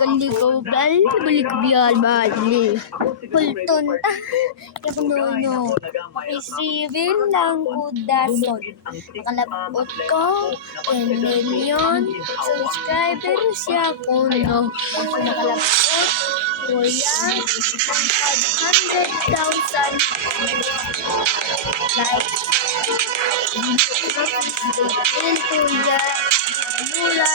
Kaligaw-gal, balik-biyal, bali. Hulton ta, yakunono. Isivil lang kudason. Makalabot ko, 10 million subscribers siya kuno. Nakalabot ko yan, 500,000 likes. Isivil ko yan, mula na.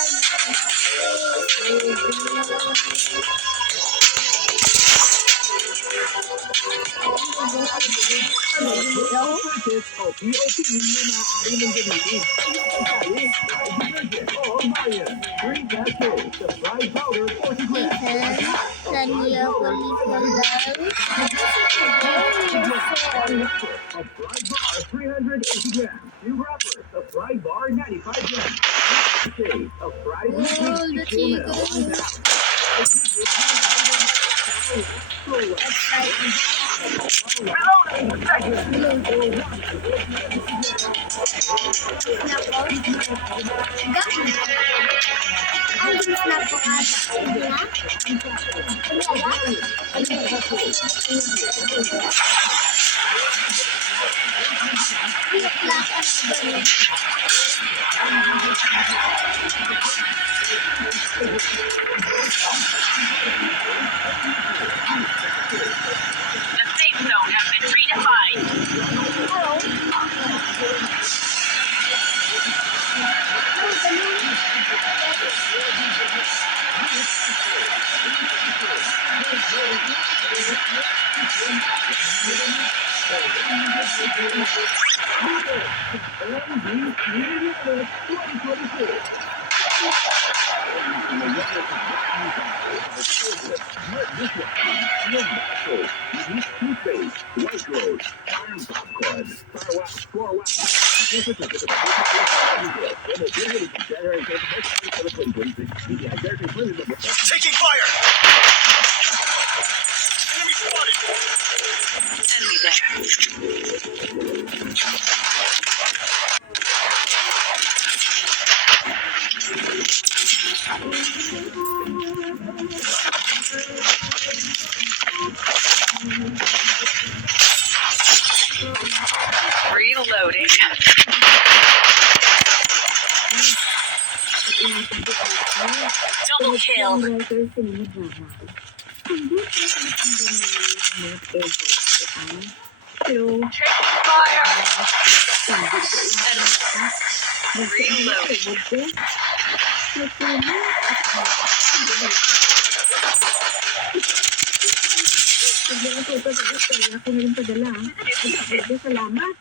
The safe zone has been redefined. Taking fire! Enemy spotted! Enemy there. Reloading. Double kill. Taking fire. Enemy. Reloading. Salamat.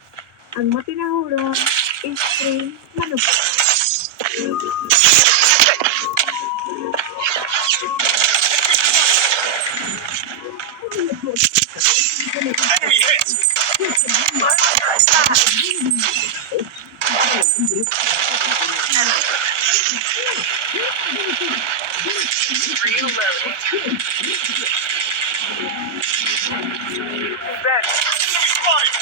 Ang matinahulog is free manok. Enemy hit! Reloading. Enemy spotted!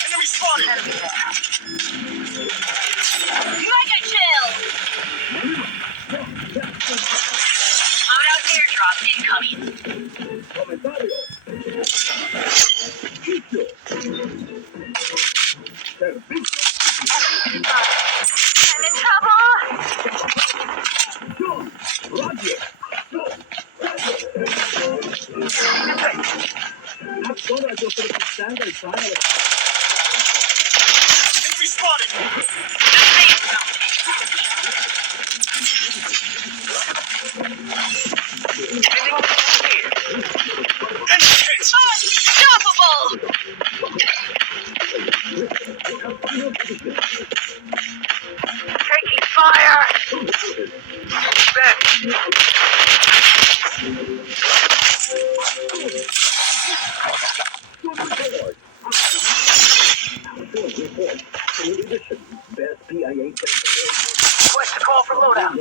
Enemy spotted! Mega kill. Loadout airdrop incoming. I'm in trouble. Enemy spotted! The safe zone. Enemy hit! Unstoppable. Taking fire. What's the call for loadout?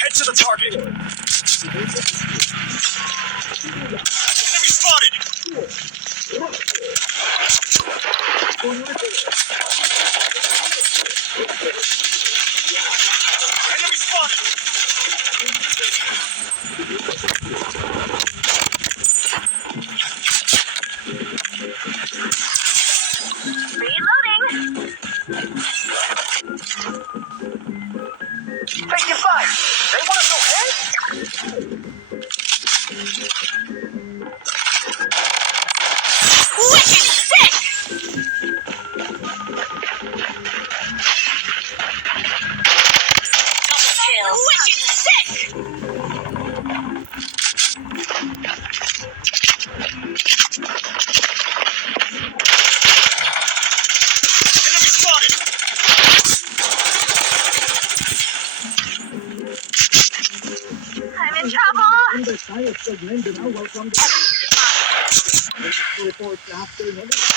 Head to the target. Enemy spotted. Enemy spotted. Reloading. Taking fire. They want to go ahead? Wicked sick. Double kill. Wicked sick. Enemy spotted. I'm in trouble. The highest segment now welcome to reports after minutes.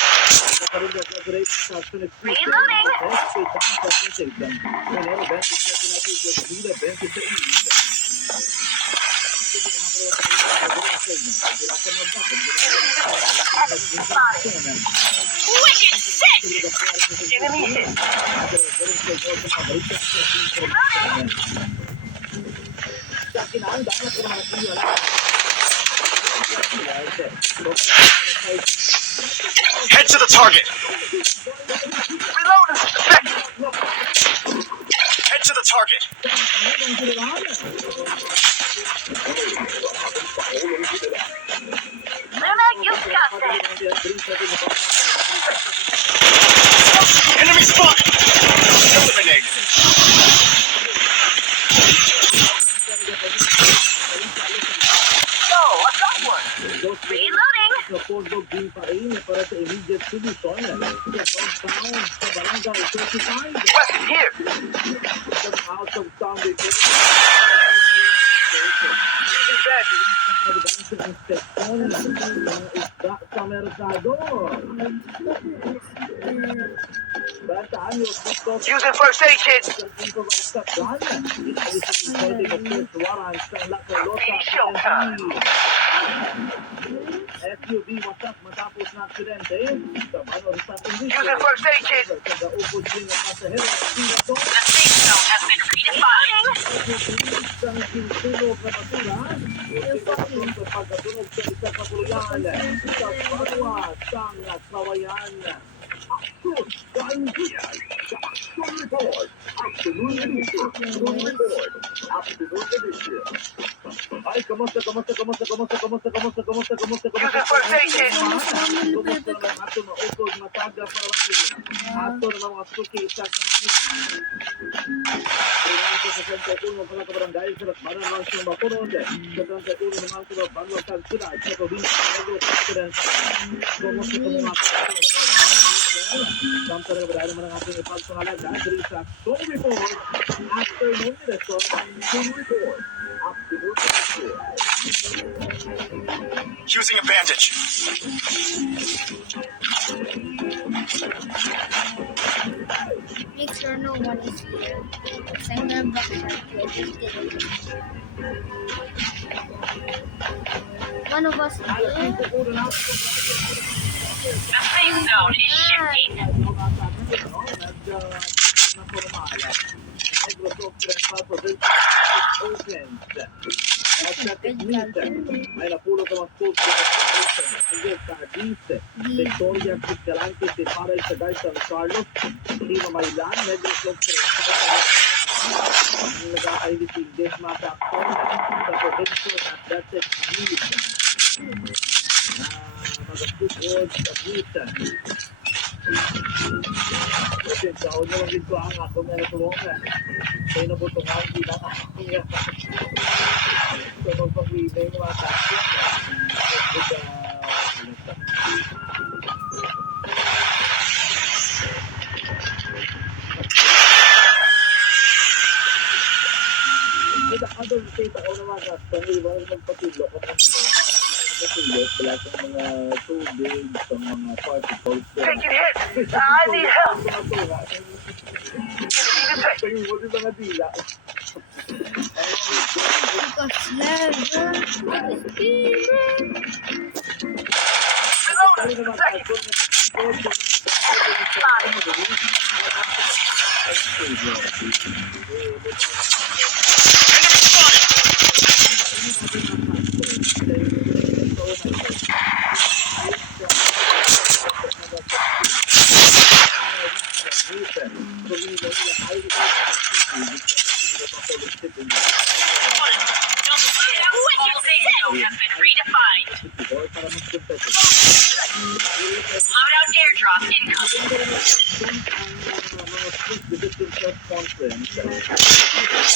Reloading. Wicked sick. Enemy hit. Head to the target. Reload. Head to the target. Luna, you got this. Enemy spotted. Eliminated. Oh, I got one. Reloading. Support the green pa rin para sa immediate solution sa compound sa barangay 35. Weapon here. Some out of town report. Inspeksyon ng isda sa merkado. Bataan yung Using first aid kit. SUV wasak matapos na aksidente sa Manos sa Using first aid kit. Nagaupod din ang pasahero at The safe zone has been redefined. isang sintunog na basura sa pagkatunog sa isang kapulugan sa Banwa sang Kawayan. Aksyon Gandian sa Action Report. Afternoon Edition. Afternoon Edition. Ay, kamusta? Using first aid kit. Kumusta naman ato na ukod mataga para makilin. Ato na mga suki sa kahangin. Kailangan sa 61 para kabarangay sa Lakmanan lang siyang mapunod. Sa 31 naman sa Banwa Kansunat sa probinsya ng Negros Occidental. Kumusta ka mga sampai kepada mana ating ipagpangalan dari sa Song Report Afternoon Edition Song Report Afternoon Edition. Using a bandage. Make sure no one is here. Send them back to one of us is there. The safe zone is shifting. May napulot ang school Victoria Escalante de Parel sa San Carlos, Lima Mailan, Negros nag-ailitin din matakon sa provincial athletic meet na mag-football sa Buta. Kasi sa una lang dito ang ako na natulungan. Kaya nabutungan din ang aking so magpag-ibig yung mga takon Sa other state ako naman at pang-iwan magpatulog ako magpatulog wala sa mga tubig sa mga particles Taking hit. I need help. Ito Tingin mo din mga dila. Because never is given. Kali naman tayo kung Winning safe zone has been redefined. Loadout airdrop incoming.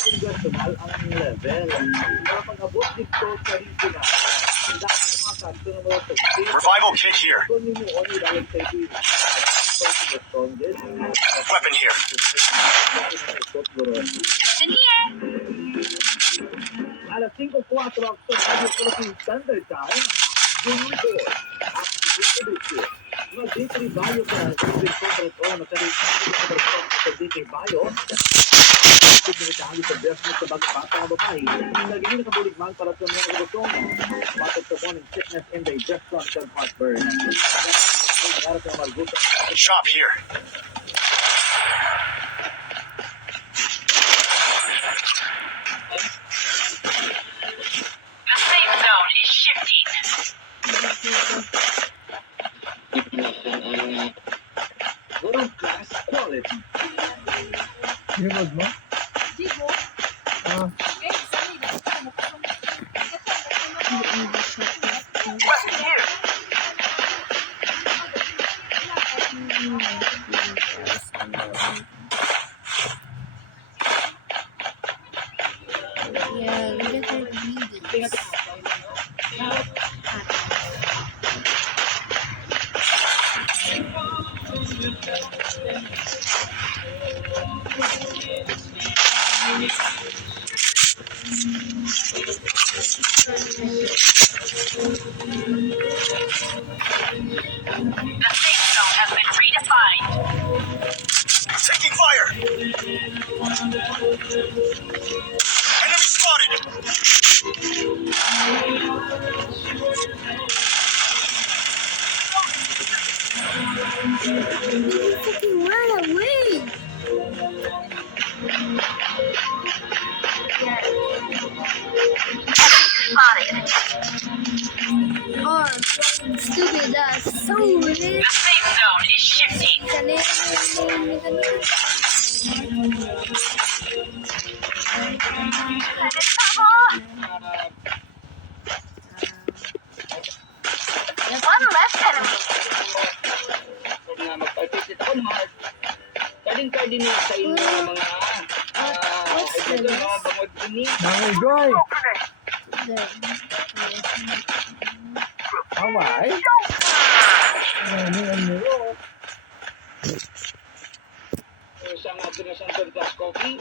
Congressional ang level. Kapag abot dito sa regional, ang dami mga kanto na mga pagkita. Revival kit here. Kung nimo on yung dalang sa ito, Weapon here. Dania. Alas 5:04 ang Radio Philippine Standard Time. Dito, at dito. Mag-dito bayo ka. Dito o matari sa dito bayo. Dito na tayo sa best mo sa bata na babae. Lagi na kabulig man para sa mga gustong. Matot sa morning sickness and digestion and heartburn. Shop here. The safe zone is shifting. World class quality. Hinod mo? Ah, Weapon here. Yeah, look at her bleeding. The safe zone has been redefined. Taking fire. Enemy spotted. You fucking ran away! Spotted. Oh, fucking stupid ass. So lit. The safe zone is shifting. One less enemy. Kung nga mag-participate ako mga kading-kading sa inyo mga kaibigan mga bangod ini. nangigoy! Away? Ano ang niro? Isang natin na Santon Plus Coffee.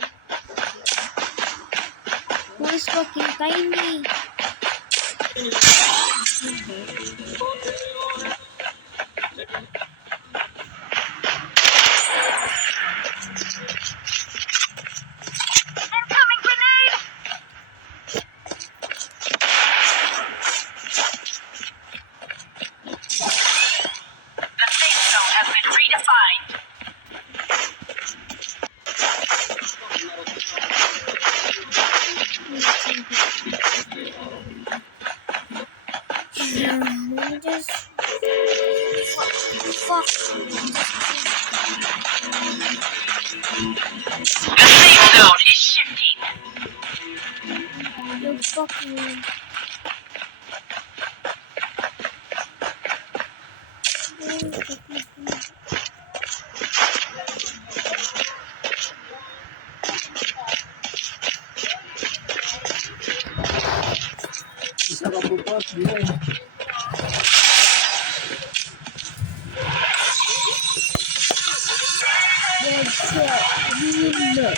Who's fucking tiny? Incoming grenade. The safe zone has been redefined. Let me just... Fuck. The safe zone is shifting. You fucking... Isa ka bukas, yun. That's it. You know.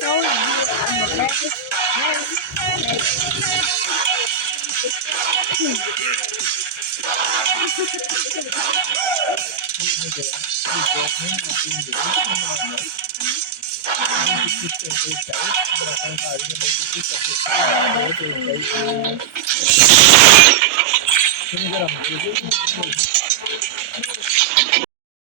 Told you I'm the best. Sinigaran mo.